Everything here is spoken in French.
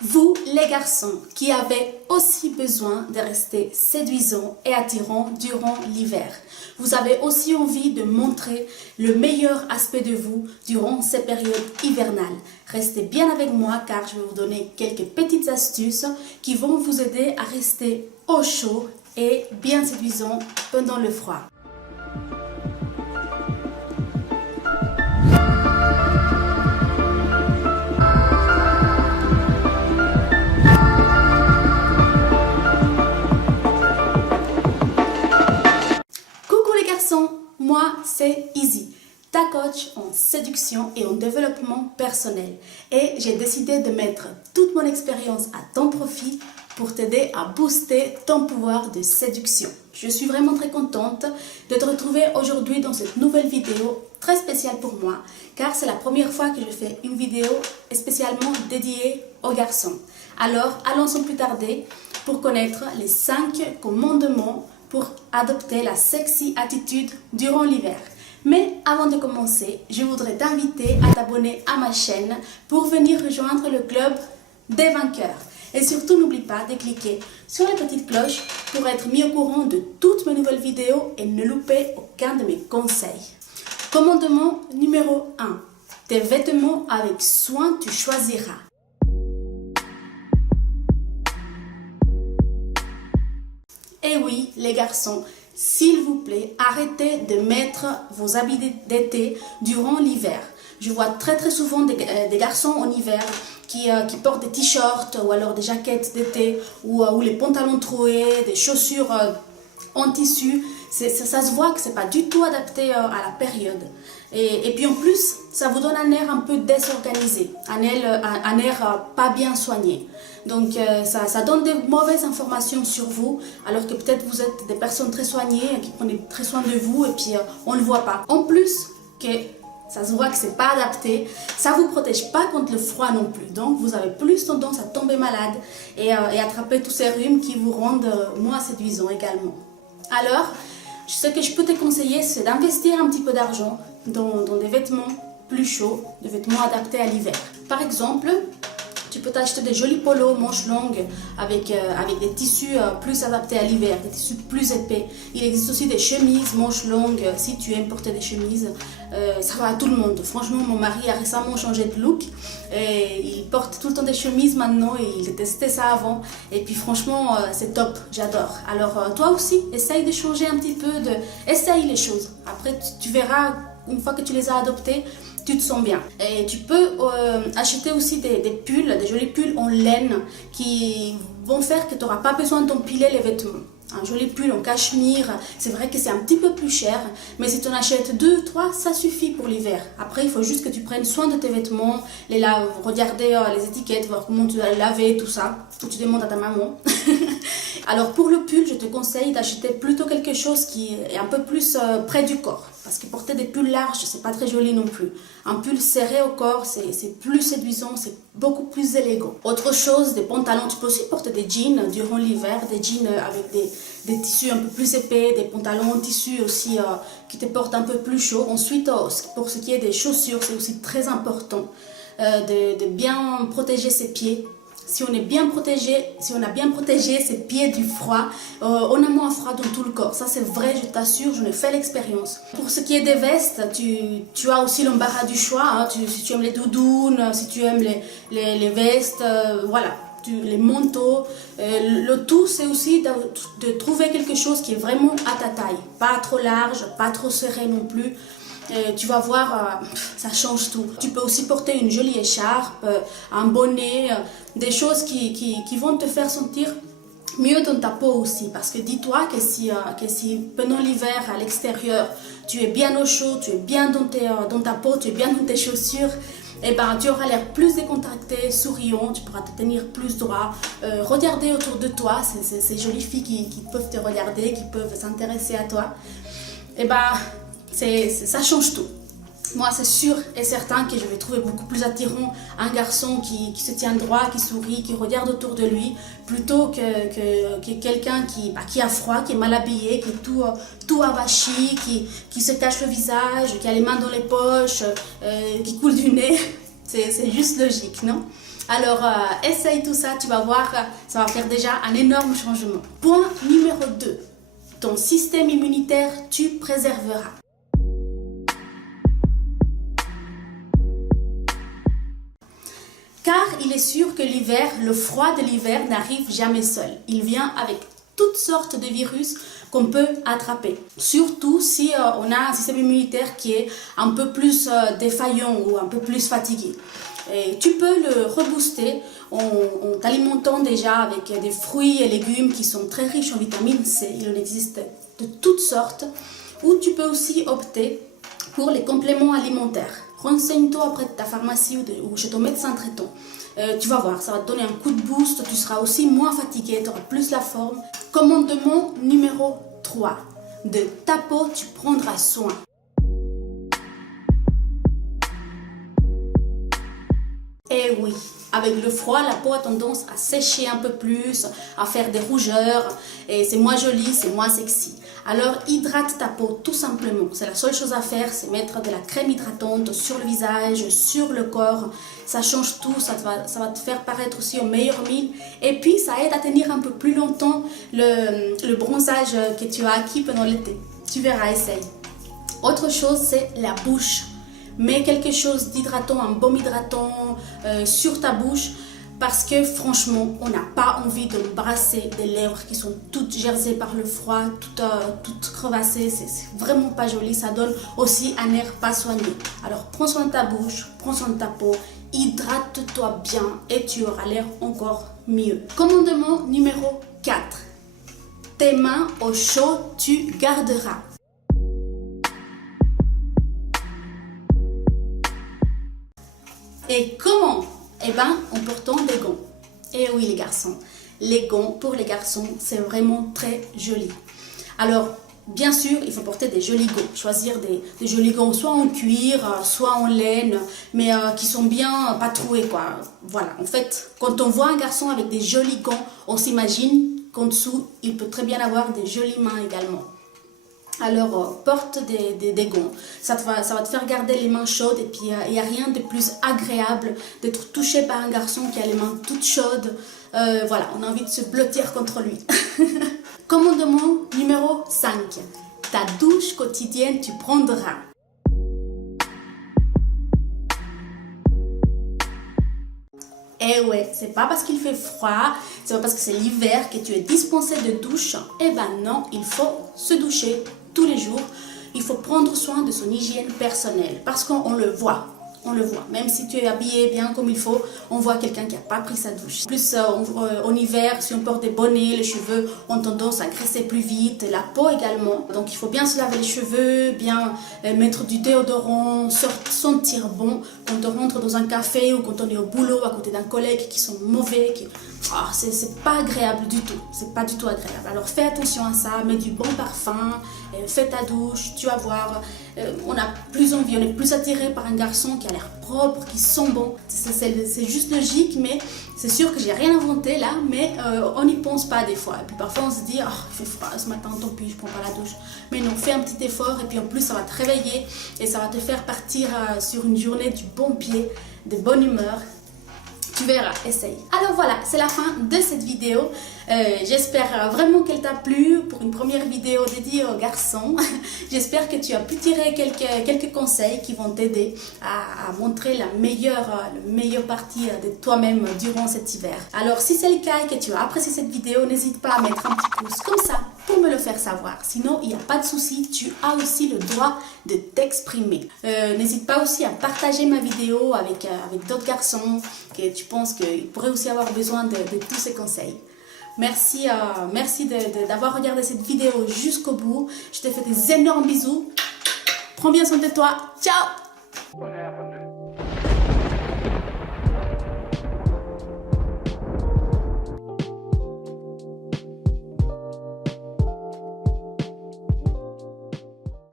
Vous, les garçons, qui avez aussi besoin de rester séduisants et attirants durant l'hiver. Vous avez aussi envie de montrer le meilleur aspect de vous durant ces périodes hivernales. Restez bien avec moi car je vais vous donner quelques petites astuces qui vont vous aider à rester au chaud et bien séduisant pendant le froid. Moi, c'est Izzy, ta coach en séduction et en développement personnel. Et j'ai décidé de mettre toute mon expérience à ton profit pour t'aider à booster ton pouvoir de séduction. Je suis vraiment très contente de te retrouver aujourd'hui dans cette nouvelle vidéo très spéciale pour moi, car c'est la première fois que je fais une vidéo spécialement dédiée aux garçons. Alors, allons sans plus tarder pour connaître les 5 commandements pour adopter la sexy attitude durant l'hiver. Mais avant de commencer, je voudrais t'inviter à t'abonner à ma chaîne pour venir rejoindre le club des vainqueurs. Et surtout, n'oublie pas de cliquer sur la petite cloche pour être mis au courant de toutes mes nouvelles vidéos et ne louper aucun de mes conseils. Commandement numéro 1. Tes vêtements avec soin tu choisiras. Et oui, les garçons, s'il vous plaît, arrêtez de mettre vos habits d'été durant l'hiver. Je vois très souvent des garçons en hiver qui portent des t-shirts ou alors des jaquettes d'été ou les pantalons troués, des chaussures en tissu. Ça se voit que ce n'est pas du tout adapté à la période. Et puis en plus, ça vous donne un air un peu désorganisé, un air pas bien soigné. Donc ça donne des mauvaises informations sur vous, alors que peut-être vous êtes des personnes très soignées, qui prennent très soin de vous et puis on ne le voit pas. En plus que ça se voit que c'est pas adapté, ça vous protège pas contre le froid non plus. Donc vous avez plus tendance à tomber malade et attraper tous ces rhumes qui vous rendent moins séduisants également. Alors, ce que je peux te conseiller, c'est d'investir un petit peu d'argent dans des vêtements plus chauds, des vêtements adaptés à l'hiver. Par exemple, tu peux t'acheter des jolis polos manches longues avec des tissus plus adaptés à l'hiver, des tissus plus épais. Il existe aussi des chemises manches longues, si tu aimes porter des chemises, ça va à tout le monde. Franchement, mon mari a récemment changé de look et il porte tout le temps des chemises maintenant et il détestait ça avant. Et puis franchement, c'est top, j'adore. Alors toi aussi, essaye de changer un petit peu, essaye les choses. Après, tu verras, une fois que tu les as adoptées, tu te sens bien. Et tu peux acheter aussi des pulls, des jolis pulls en laine qui vont faire que tu n'auras pas besoin d'empiler les vêtements. Un joli pull en cachemire, c'est vrai que c'est un petit peu plus cher, mais si tu en achètes 2, 3, ça suffit pour l'hiver. Après, il faut juste que tu prennes soin de tes vêtements, les laves, regarder les étiquettes, voir comment tu dois les laver, tout ça. Ou tu demandes à ta maman. Alors pour le pull, je te conseille d'acheter plutôt quelque chose qui est un peu plus près du corps. Parce que porter des pulls larges, c'est pas très joli non plus. Un pull serré au corps, c'est plus séduisant, c'est beaucoup plus élégant. Autre chose, des pantalons, tu peux aussi porter des jeans durant l'hiver, des jeans avec des tissus un peu plus épais, des pantalons en tissu aussi qui te portent un peu plus chaud. Ensuite, pour ce qui est des chaussures, c'est aussi très important de bien protéger ses pieds. Si on a bien protégé ses pieds du froid, on a moins froid dans tout le corps. Ça c'est vrai, je t'assure, j'en ai fait l'expérience. Pour ce qui est des vestes, tu as aussi l'embarras du choix. Hein. Si tu aimes les doudounes, si tu aimes les vestes, voilà, les manteaux. Le tout c'est aussi de trouver quelque chose qui est vraiment à ta taille. Pas trop large, pas trop serré non plus. Tu vas voir, ça change tout. Tu peux aussi porter une jolie écharpe, un bonnet, des choses qui vont te faire sentir mieux dans ta peau aussi. Parce que dis-toi que si pendant l'hiver à l'extérieur, tu es bien au chaud, tu es bien dans ta peau, tu es bien dans tes chaussures, et ben, tu auras l'air plus décontracté, souriant, tu pourras te tenir plus droit, regarder autour de toi, ces jolies filles qui peuvent te regarder, qui peuvent s'intéresser à toi. Et ben, ça change tout. Moi, c'est sûr et certain que je vais trouver beaucoup plus attirant un garçon qui se tient droit, qui sourit, qui regarde autour de lui, plutôt que quelqu'un qui a froid, qui est mal habillé, qui est tout avachi, qui se cache le visage, qui a les mains dans les poches, qui coule du nez. C'est juste logique, non? Alors, essaye tout ça, tu vas voir, ça va faire déjà un énorme changement. Point numéro 2. Ton système immunitaire, tu préserveras. Car il est sûr que l'hiver, le froid de l'hiver n'arrive jamais seul. Il vient avec toutes sortes de virus qu'on peut attraper. Surtout si on a un système immunitaire qui est un peu plus défaillant ou un peu plus fatigué. Et tu peux le rebooster en t'alimentant déjà avec des fruits et légumes qui sont très riches en vitamine C. Il en existe de toutes sortes. Ou tu peux aussi opter pour les compléments alimentaires. Renseigne-toi auprès de ta pharmacie ou chez ton médecin traitant. Tu vas voir, ça va te donner un coup de boost. Tu seras aussi moins fatigué, tu auras plus la forme. Commandement numéro 3. De ta peau, tu prendras soin. Et oui, avec le froid, la peau a tendance à sécher un peu plus, à faire des rougeurs, et c'est moins joli, c'est moins sexy. Alors hydrate ta peau tout simplement. C'est la seule chose à faire, c'est mettre de la crème hydratante sur le visage, sur le corps. Ça change tout, ça va te faire paraître aussi au meilleur mille. Et puis ça aide à tenir un peu plus longtemps le bronzage que tu as acquis pendant l'été. Tu verras, essaye. Autre chose, c'est la bouche. Mets quelque chose d'hydratant, un baume hydratant sur ta bouche parce que franchement, on n'a pas envie de brasser des lèvres qui sont toutes gercées par le froid, toutes crevassées. C'est vraiment pas joli, ça donne aussi un air pas soigné. Alors prends soin de ta bouche, prends soin de ta peau, hydrate-toi bien et tu auras l'air encore mieux. Commandement numéro 4. Tes mains au chaud, tu garderas. Et comment? Eh bien, en portant des gants. Et oui les garçons, les gants pour les garçons, c'est vraiment très joli. Alors, bien sûr, il faut porter des jolis gants. Choisir des jolis gants, soit en cuir, soit en laine, mais qui sont bien pas troués, quoi. Voilà, en fait, quand on voit un garçon avec des jolis gants, on s'imagine qu'en dessous, il peut très bien avoir des jolies mains également. Alors, porte des gants. Ça va te faire garder les mains chaudes. Et puis, il n'y a rien de plus agréable d'être touché par un garçon qui a les mains toutes chaudes. Voilà, on a envie de se blottir contre lui. Commandement numéro 5. Ta douche quotidienne, tu prendras. Eh ouais, c'est pas parce qu'il fait froid, c'est pas parce que c'est l'hiver que tu es dispensé de douche. Eh ben non, il faut se doucher tous les jours. Il faut prendre soin de son hygiène personnelle parce qu'on le voit. On le voit, même si tu es habillé bien comme il faut, on voit quelqu'un qui n'a pas pris sa douche. Plus en hiver, si on porte des bonnets, les cheveux ont tendance à graisser plus vite, la peau également. Donc il faut bien se laver les cheveux, bien mettre du déodorant, sentir bon quand on rentre dans un café ou quand on est au boulot à côté d'un collègue qui sont mauvais. C'est pas agréable du tout, c'est pas du tout agréable. Alors fais attention à ça, mets du bon parfum, fais ta douche, tu vas voir. On a plus envie, on est plus attiré par un garçon qui a l'air propre, qui sent bon. C'est juste logique, mais c'est sûr que j'ai rien inventé là, mais on n'y pense pas des fois. Et puis parfois on se dit, oh, il fait froid ce matin, tant pis, je prends pas la douche. Mais non, fais un petit effort et puis en plus ça va te réveiller et ça va te faire partir sur une journée du bon pied, de bonne humeur. Tu verras, essaye. Alors voilà, c'est la fin de cette vidéo. J'espère vraiment qu'elle t'a plu pour une première vidéo dédiée aux garçons. J'espère que tu as pu tirer quelques conseils qui vont t'aider à montrer la meilleure partie de toi-même durant cet hiver. Alors si c'est le cas et que tu as apprécié cette vidéo, n'hésite pas à mettre un petit pouce comme ça pour me le faire savoir. Sinon, il n'y a pas de souci, tu as aussi le droit de t'exprimer. N'hésite pas aussi à partager ma vidéo avec d'autres garçons que tu penses qu'ils pourraient aussi avoir besoin de tous ces conseils. Merci d'avoir regardé cette vidéo jusqu'au bout. Je te fais des énormes bisous. Prends bien soin de toi. Ciao!